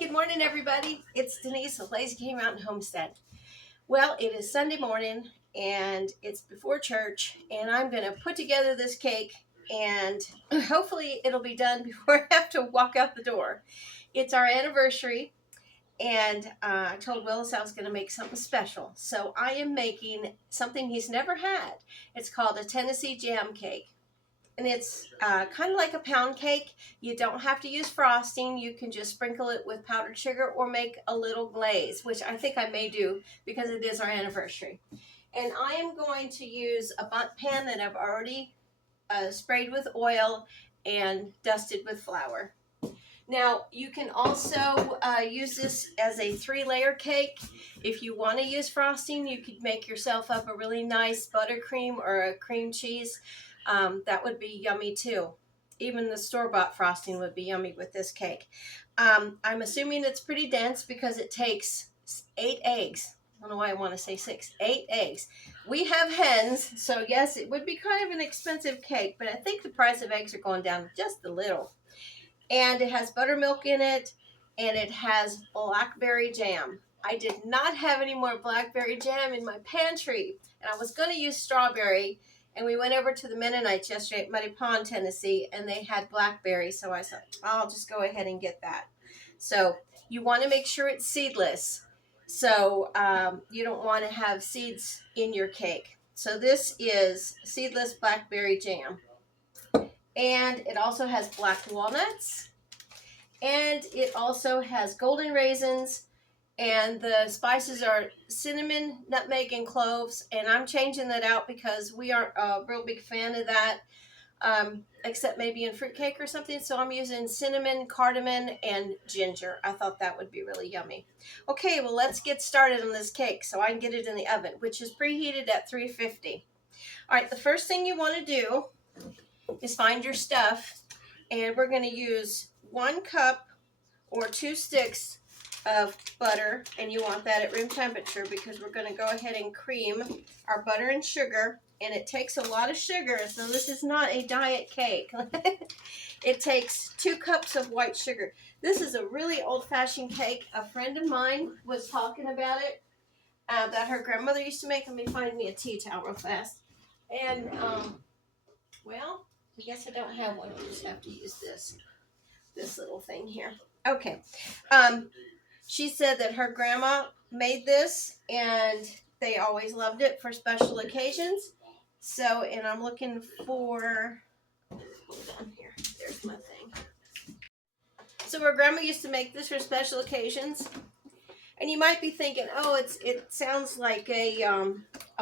Good morning, everybody. It's Denise of Lazy K Mountain Homestead. Well, it is Sunday morning and it's before church, and I'm going to put together this cake and hopefully it'll be done before I have to walk out the door. It's our anniversary, and I told Willis I was going to make something special. So I am making something he's never had. It's called a Tennessee jam cake. And it's kind of like a pound cake. You don't have to use frosting. You can just sprinkle it with powdered sugar or make a little glaze, which I think I may do because it is our anniversary. And I am going to use a Bundt pan that I've already sprayed with oil and dusted with flour. Now, you can also use this as a 3-layer cake. If you want to use frosting, you could make yourself up a really nice buttercream or a cream cheese. That would be yummy too. Even the store-bought frosting would be yummy with this cake. I'm assuming it's pretty dense because it takes 8 eggs. I don't know why I want to say 6. 8 eggs. We have hens, so yes, it would be kind of an expensive cake, but I think the price of eggs are going down just a little. And it has buttermilk in it, and it has blackberry jam. I did not have any more blackberry jam in my pantry, and I was going to use strawberry. And we went over to the Mennonites yesterday at Muddy Pond, Tennessee, and they had blackberry. So I thought, I'll just go ahead and get that. So you want to make sure it's seedless. So you don't want to have seeds in your cake. So this is seedless blackberry jam. And it also has black walnuts. And it also has golden raisins. And the spices are cinnamon, nutmeg, and cloves. And I'm changing that out because we aren't a real big fan of that, except maybe in fruitcake or something. So I'm using cinnamon, cardamom, and ginger. I thought that would be really yummy. Okay, well, let's get started on this cake so I can get it in the oven, which is preheated at 350. All right, the first thing you want to do is find your stuff. And we're going to use 1 cup or 2 sticks of butter, and you want that at room temperature because we're going to go ahead and cream our butter and sugar, and it takes a lot of sugar, so this is not a diet cake. It takes 2 cups of white sugar. This is a really old-fashioned cake. A friend of mine was talking about it, that her grandmother used to make. Let me find me a tea towel real fast. And well, I guess I don't have one. I just have to use this little thing here. Okay. She said that her grandma made this, and they always loved it for special occasions. So, and I'm looking for, hold on here, there's my thing. So her grandma used to make this for special occasions. And you might be thinking, oh, it sounds like a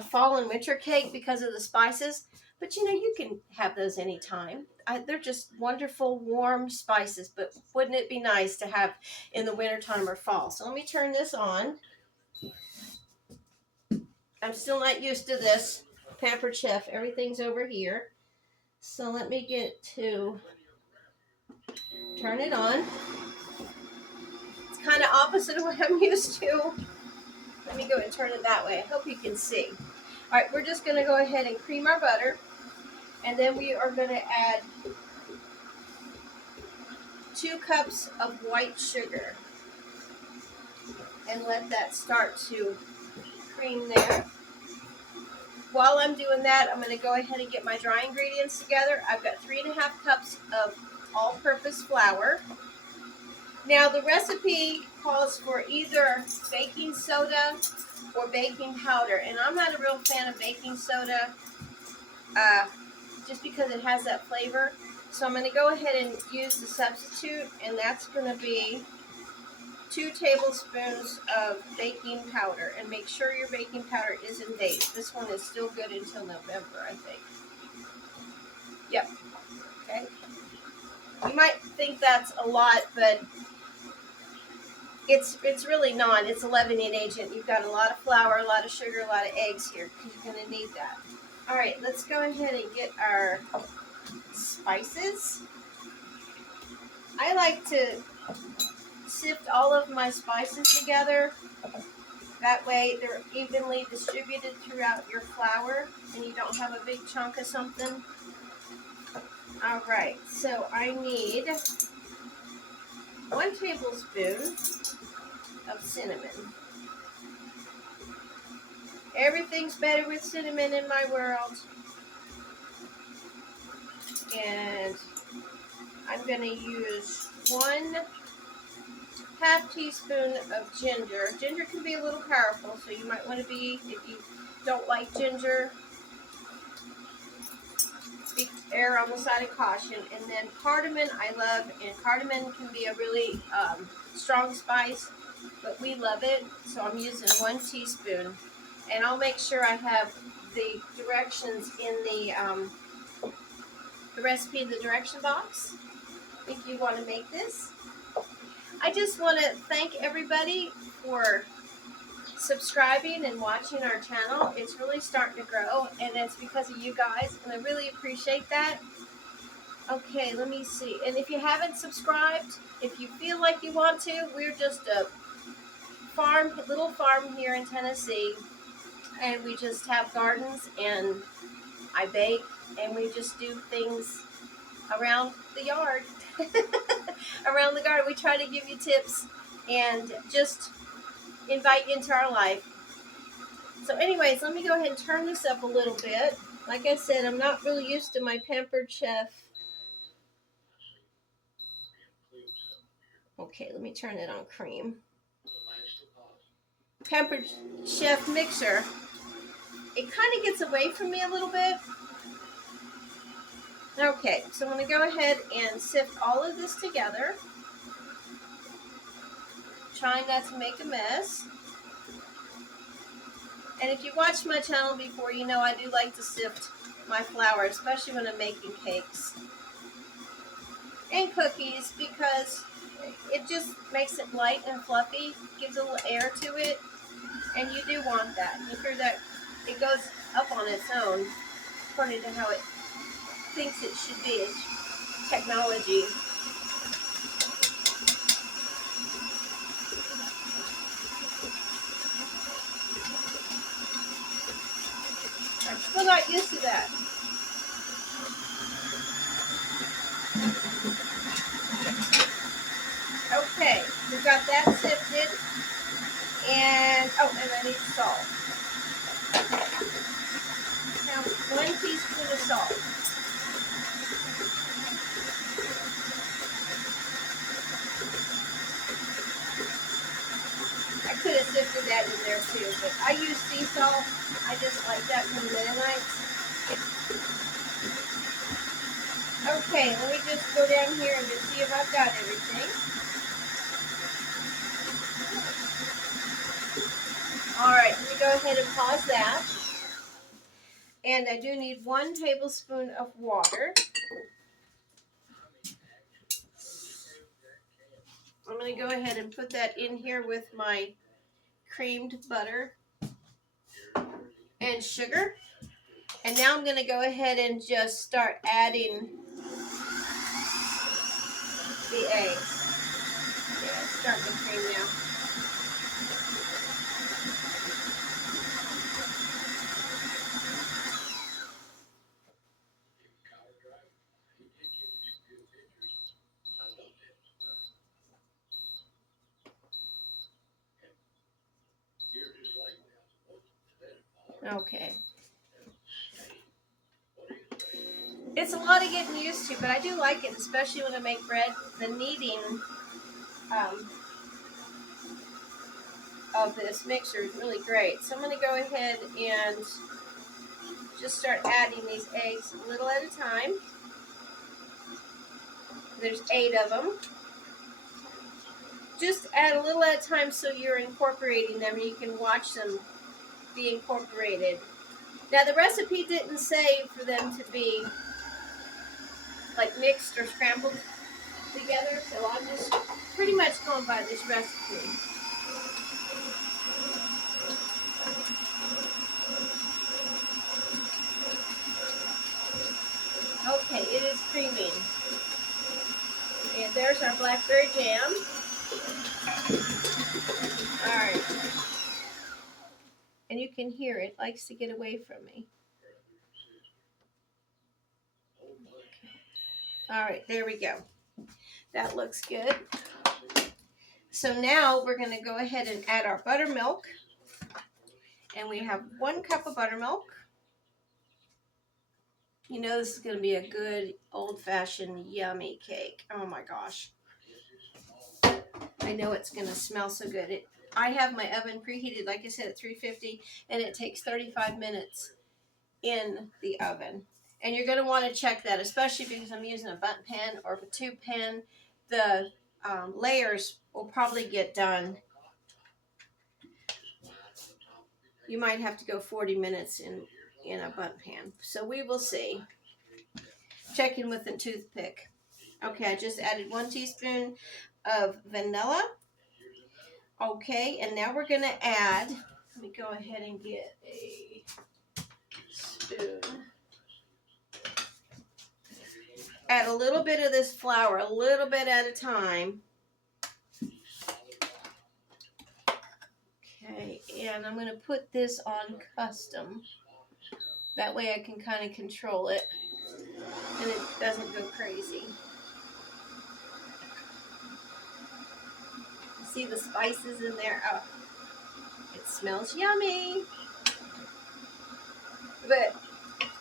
fall and winter cake because of the spices. But, you know, you can have those anytime. They're just wonderful, warm spices. But wouldn't it be nice to have in the wintertime or fall? So let me turn this on. I'm still not used to this. Pampered Chef. Everything's over here. So let me get to turn it on. It's kind of opposite of what I'm used to. Let me go and turn it that way. I hope you can see. All right, we're just going to go ahead and cream our butter. And then we are going to add 2 cups of white sugar. And let that start to cream there. While I'm doing that, I'm going to go ahead and get my dry ingredients together. I've got 3.5 cups of all-purpose flour. Now, the recipe calls for either baking soda or baking powder. And I'm not a real fan of baking soda, just because it has that flavor. So I'm going to go ahead and use the substitute, and that's going to be 2 tablespoons of baking powder. And make sure your baking powder is in date. This one is still good until November, I think. Yep. Okay. You might think that's a lot, but it's really not. It's a leavening agent. You've got a lot of flour, a lot of sugar, a lot of eggs here, because you're going to need that. All right, let's go ahead and get our spices. I like to sift all of my spices together. That way they're evenly distributed throughout your flour and you don't have a big chunk of something. All right, so I need 1 tablespoon of cinnamon. Everything's better with cinnamon in my world. And I'm going to use 1/2 teaspoon of ginger. Ginger can be a little powerful, so you might want to be, if you don't like ginger, err on the side of caution. And then cardamom I love, and cardamom can be a really strong spice, but we love it, so I'm using 1 teaspoon. And I'll make sure I have the directions in the recipe in the direction box if you want to make this. I just want to thank everybody for subscribing and watching our channel. It's really starting to grow, and it's because of you guys, and I really appreciate that. Okay, let me see. And if you haven't subscribed, if you feel like you want to, we're just a little farm here in Tennessee, and we just have gardens, and I bake, and we just do things around the yard. Around the garden. We try to give you tips and just invite you into our life. So anyways, let me go ahead and turn this up a little bit. Like I said, I'm not really used to my Pampered Chef. Okay, let me turn it on cream. Pampered Chef mixer. It kind of gets away from me a little bit. Okay, so I'm going to go ahead and sift all of this together. Trying not to make a mess. And if you watched my channel before, you know I do like to sift my flour, especially when I'm making cakes and cookies, because it just makes it light and fluffy, gives a little air to it, and you do want that. You hear that it goes up on its own according to how it thinks it should be. It's technology. I'm still not used to that. Okay, we've got that sifted. And I need salt. Now, 1 teaspoon of salt. I could have sifted that in there too, but I use sea salt. I just like that from the Mennonites. Okay, let me just go down here and just see if I've got everything. Alright, let me go ahead and pause that. And I do need 1 tablespoon of water. I'm going to go ahead and put that in here with my creamed butter and sugar. And now I'm going to go ahead and just start adding the eggs. Yeah, it's starting to cream now. Okay. It's a lot of getting used to, but I do like it, especially when I make bread. The kneading of this mixer is really great. So I'm going to go ahead and just start adding these eggs a little at a time. There's 8 of them. Just add a little at a time so you're incorporating them and you can watch them be incorporated. Now the recipe didn't say for them to be like mixed or scrambled together, so I'm just pretty much going by this recipe. Okay, it is creaming. And there's our blackberry jam. Alright. And you can hear it likes to get away from me. Alright, there we go. That looks good. So now we're going to go ahead and add our buttermilk. And we have 1 cup of buttermilk. You know this is going to be a good old-fashioned yummy cake. Oh my gosh. I know it's going to smell so good. I have my oven preheated, like I said, at 350, and it takes 35 minutes in the oven. And you're going to want to check that, especially because I'm using a Bundt pan or a tube pan. The layers will probably get done. You might have to go 40 minutes in a Bundt pan. So we will see. Check in with a toothpick. Okay, I just added 1 teaspoon of vanilla. Okay, and now we're going to add, let me go ahead and get a spoon. Add a little bit of this flour, a little bit at a time. Okay, and I'm going to put this on custom. That way I can kind of control it and it doesn't go crazy. See the spices in there? Oh, it smells yummy. But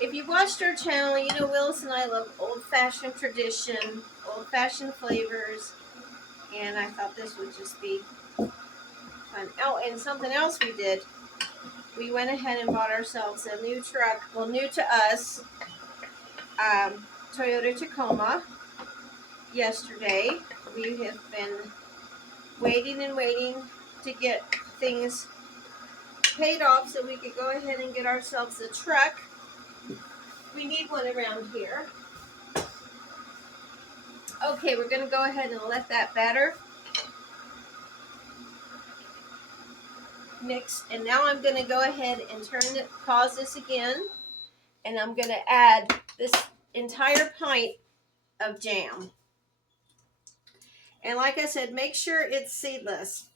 if you've watched our channel, you know Willis and I love old-fashioned tradition, old-fashioned flavors, and I thought this would just be fun. Oh, and something else we did. We went ahead and bought ourselves a new truck, well, new to us, Toyota Tacoma, yesterday. We have been waiting and waiting to get things paid off so we could go ahead and get ourselves a truck. We need one around here. Okay, we're going to go ahead and let that batter mix. And now I'm going to go ahead and pause this again. And I'm going to add this entire pint of jam. And like I said, make sure it's seedless.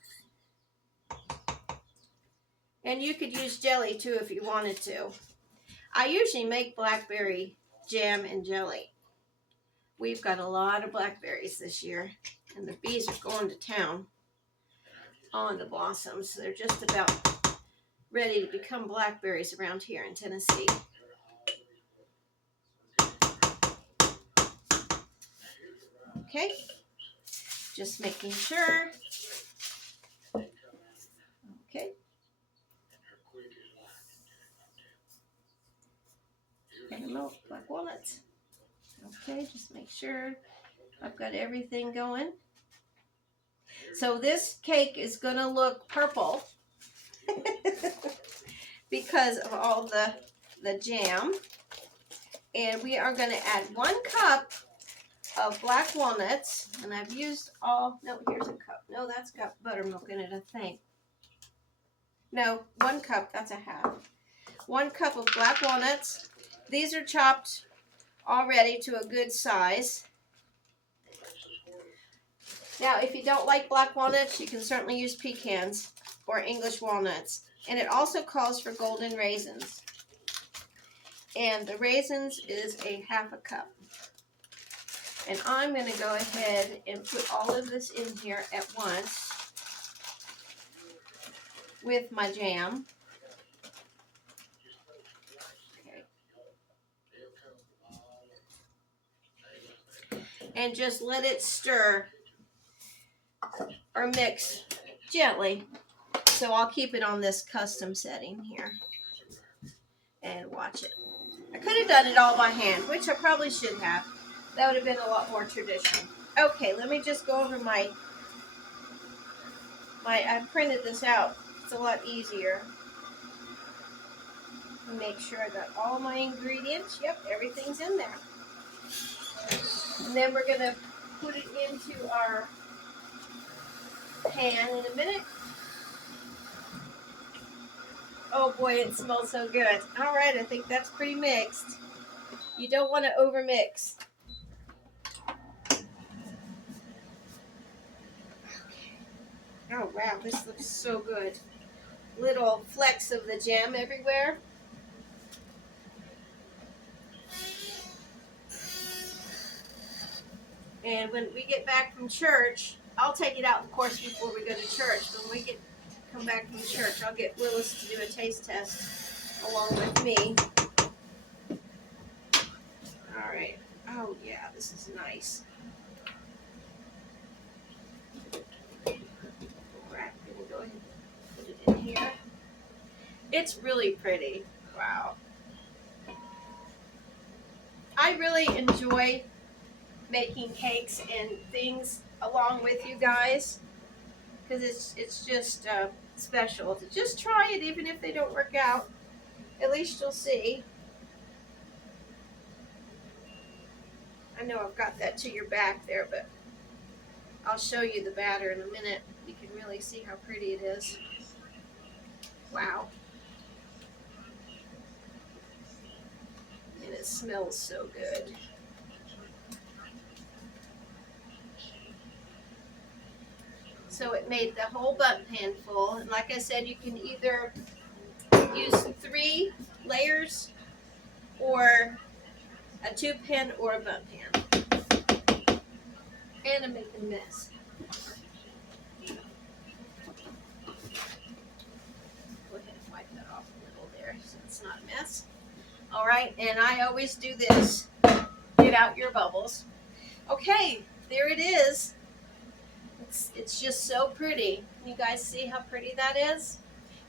And you could use jelly too if you wanted to. I usually make blackberry jam and jelly. We've got a lot of blackberries this year, and the bees are going to town on the blossoms. They're just about ready to become blackberries around here in Tennessee. Okay, just making sure. Okay. Milk, black walnuts. Okay, just make sure I've got everything going. So this cake is going to look purple because of all the jam. And we are going to add 1 cup of black walnuts. And I've used all, no, here's a cup. No, that's got buttermilk in it, I think. No, 1 cup, that's a half. 1 cup of black walnuts. These are chopped already to a good size. Now, if you don't like black walnuts, you can certainly use pecans or English walnuts. And it also calls for golden raisins. And the raisins is a half a cup. And I'm going to go ahead and put all of this in here at once with my jam. And just let it stir or mix gently. So I'll keep it on this custom setting here and watch it. I could have done it all by hand, which I probably should have. That would have been a lot more traditional. Okay, let me just go over I printed this out. It's a lot easier. Make sure I got all my ingredients. Yep, everything's in there. And then we're going to put it into our pan in a minute. Oh boy, it smells so good. All right, I think that's pretty mixed. You don't want to overmix. Okay. Oh wow, this looks so good. Little flecks of the jam everywhere. And when we get back from church, I'll take it out, of course, before we go to church. When we come back from church, I'll get Willis to do a taste test along with me. All right. Oh yeah, this is nice. Right, we'll go ahead and put it in here. It's really pretty. Wow. I really enjoy making cakes and things along with you guys because it's just special to just try it, even if they don't work out. At least you'll see. I know I've got that to your back there, but I'll show you the batter in a minute. You can really see how pretty it is. Wow. And it smells so good. So it made the whole Bundt pan full. And like I said, you can either use 3 layers or a tube pan or a Bundt pan. And I'm making a mess. Go ahead and wipe that off a little there so it's not a mess. All right, and I always do this. Get out your bubbles. Okay, there it is. It's just so pretty. Can you guys see how pretty that is?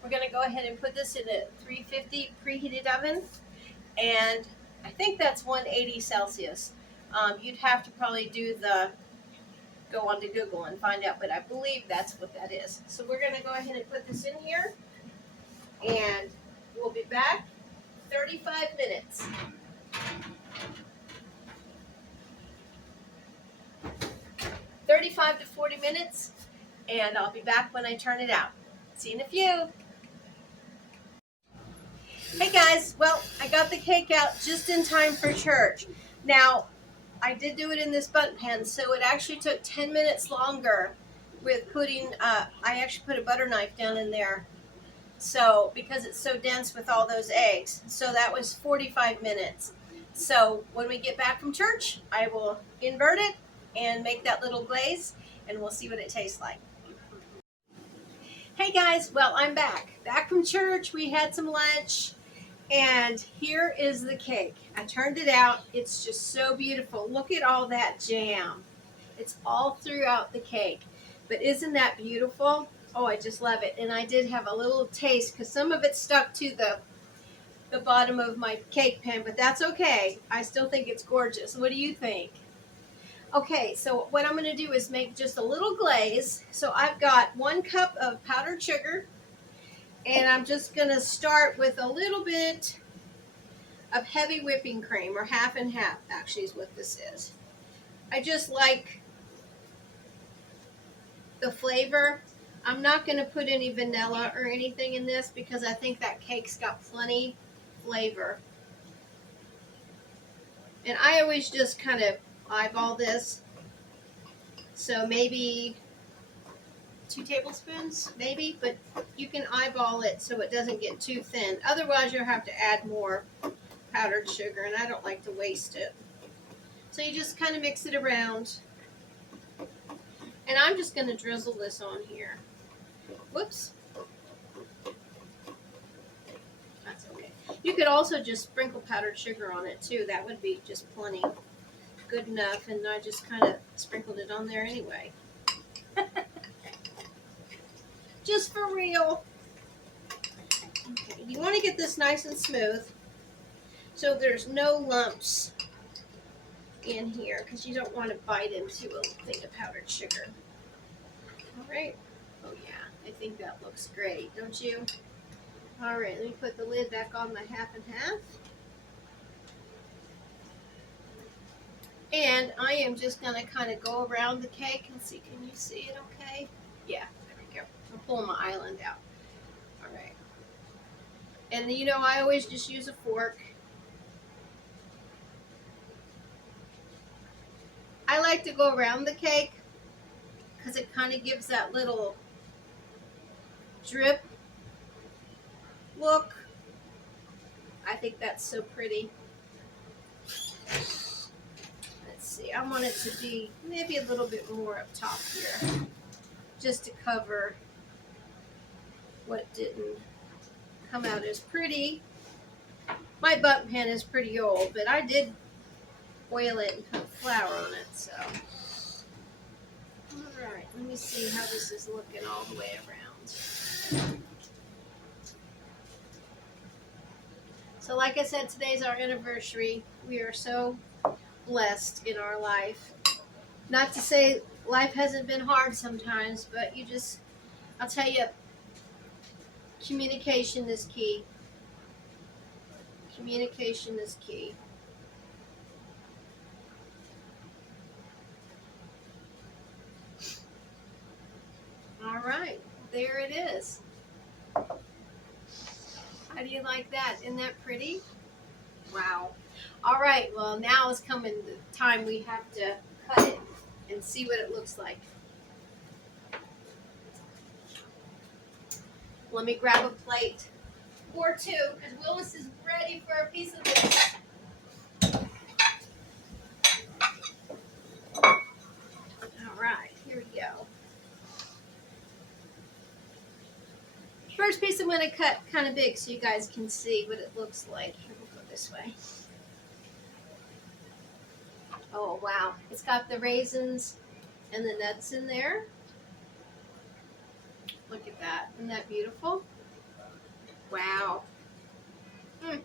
We're going to go ahead and put this in a 350 preheated oven, and I think that's 180 Celsius. You'd have to probably go onto Google and find out, but I believe that's what that is. So we're going to go ahead and put this in here, and we'll be back 35 minutes. "35 to 40 minutes, and I'll be back when I turn it out. See you in a few." Hey guys, well, I got the cake out just in time for church. Now, I did do it in this Bundt pan, so it actually took 10 minutes longer with putting, I actually put a butter knife down in there, so, because it's so dense with all those eggs. So that was 45 minutes. So when we get back from church, I will invert it and make that little glaze, and we'll see what it tastes like. Hey guys, well, I'm back from church. We had some lunch, and here is the cake. I turned it out. It's just so beautiful. Look at all that jam. It's all throughout the cake, but isn't that beautiful? Oh, I just love it. And I did have a little taste because some of it stuck to the bottom of my cake pan, but that's okay. I still think it's gorgeous. What do you think? Okay, so what I'm going to do is make just a little glaze. So I've got 1 cup of powdered sugar, and I'm just going to start with a little bit of heavy whipping cream, or half and half actually is what this is. I just like the flavor. I'm not going to put any vanilla or anything in this because I think that cake's got plenty flavor. And I always just kind of eyeball this, so maybe 2 tablespoons, maybe, but you can eyeball it so it doesn't get too thin. Otherwise, you'll have to add more powdered sugar, and I don't like to waste it. So you just kind of mix it around, and I'm just going to drizzle this on here. Whoops. That's okay. You could also just sprinkle powdered sugar on it too. That would be just plenty good enough, and I just kind of sprinkled it on there anyway. Just for real. Okay, you want to get this nice and smooth so there's no lumps in here, because you don't want to bite into a thing of powdered sugar. All right. Oh yeah, I think that looks great, don't you? All right, let me put the lid back on my half and half. And I am just going to kind of go around the cake and see, can you see it okay? Yeah, there we go. I'm pulling my island out. All right. And you know, I always just use a fork. I like to go around the cake because it kind of gives that little drip look. I think that's so pretty. Let's see. see. I want it to be maybe a little bit more up top here, just to cover what didn't come out as pretty. My Bundt pan is pretty old, but I did oil it and put flour on it, so. Alright, let me see how this is looking all the way around. So like I said, today's our anniversary. We are so blessed in our life. Not to say life hasn't been hard sometimes, but I'll tell you, communication is key. Communication is key. All right, there it is. How do you like that? Isn't that pretty? Wow. All right, well, now is coming the time we have to cut it and see what it looks like. Let me grab a plate or two, because Willis is ready for a piece of this. All right, here we go. First piece I'm going to cut kind of big so you guys can see what it looks like. Here, we'll go this way. Oh, wow. It's got the raisins and the nuts in there. Look at that. Isn't that beautiful? Wow. Mm.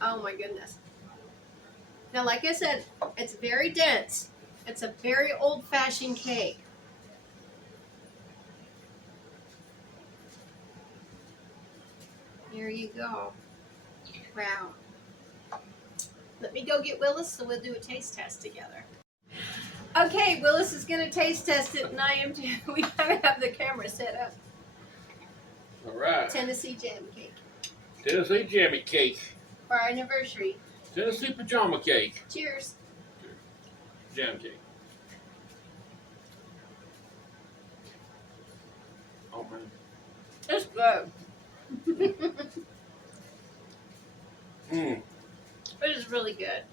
Oh my goodness. Now, like I said, it's very dense. It's a very old-fashioned cake. Here you go. Wow. Let me go get Willis so we'll do a taste test together. Okay, Willis is going to taste test it, and I am too. We gotta have the camera set up. All right. Tennessee jam cake. Tennessee jammy cake. For our anniversary. Tennessee pajama cake. Cheers. Jam cake. Oh man. It's good. Mmm. It is really good.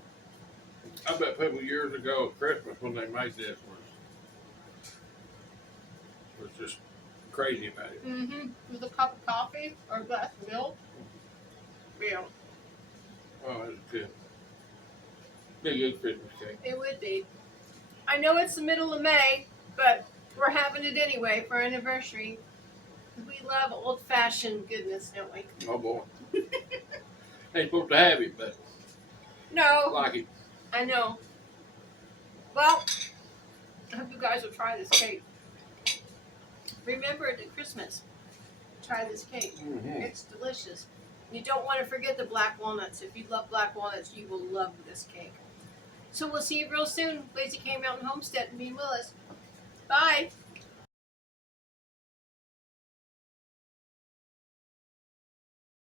I bet people years ago at Christmas when they made this was just crazy about it. Mm-hmm. With a cup of coffee or a glass of milk. Yeah. Oh, it's good. Big good Christmas cake. It would be. I know it's the middle of May, but we're having it anyway for our anniversary. We love old-fashioned goodness, don't we? Oh boy. Ain't supposed to have it, but No. like it. I know. Well, I hope you guys will try this cake. Remember it at Christmas. Try this cake. Mm-hmm. It's delicious. You don't want to forget the black walnuts. If you love black walnuts, you will love this cake. So we'll see you real soon. Lazy K Mountain Homestead and me and Willis. Bye.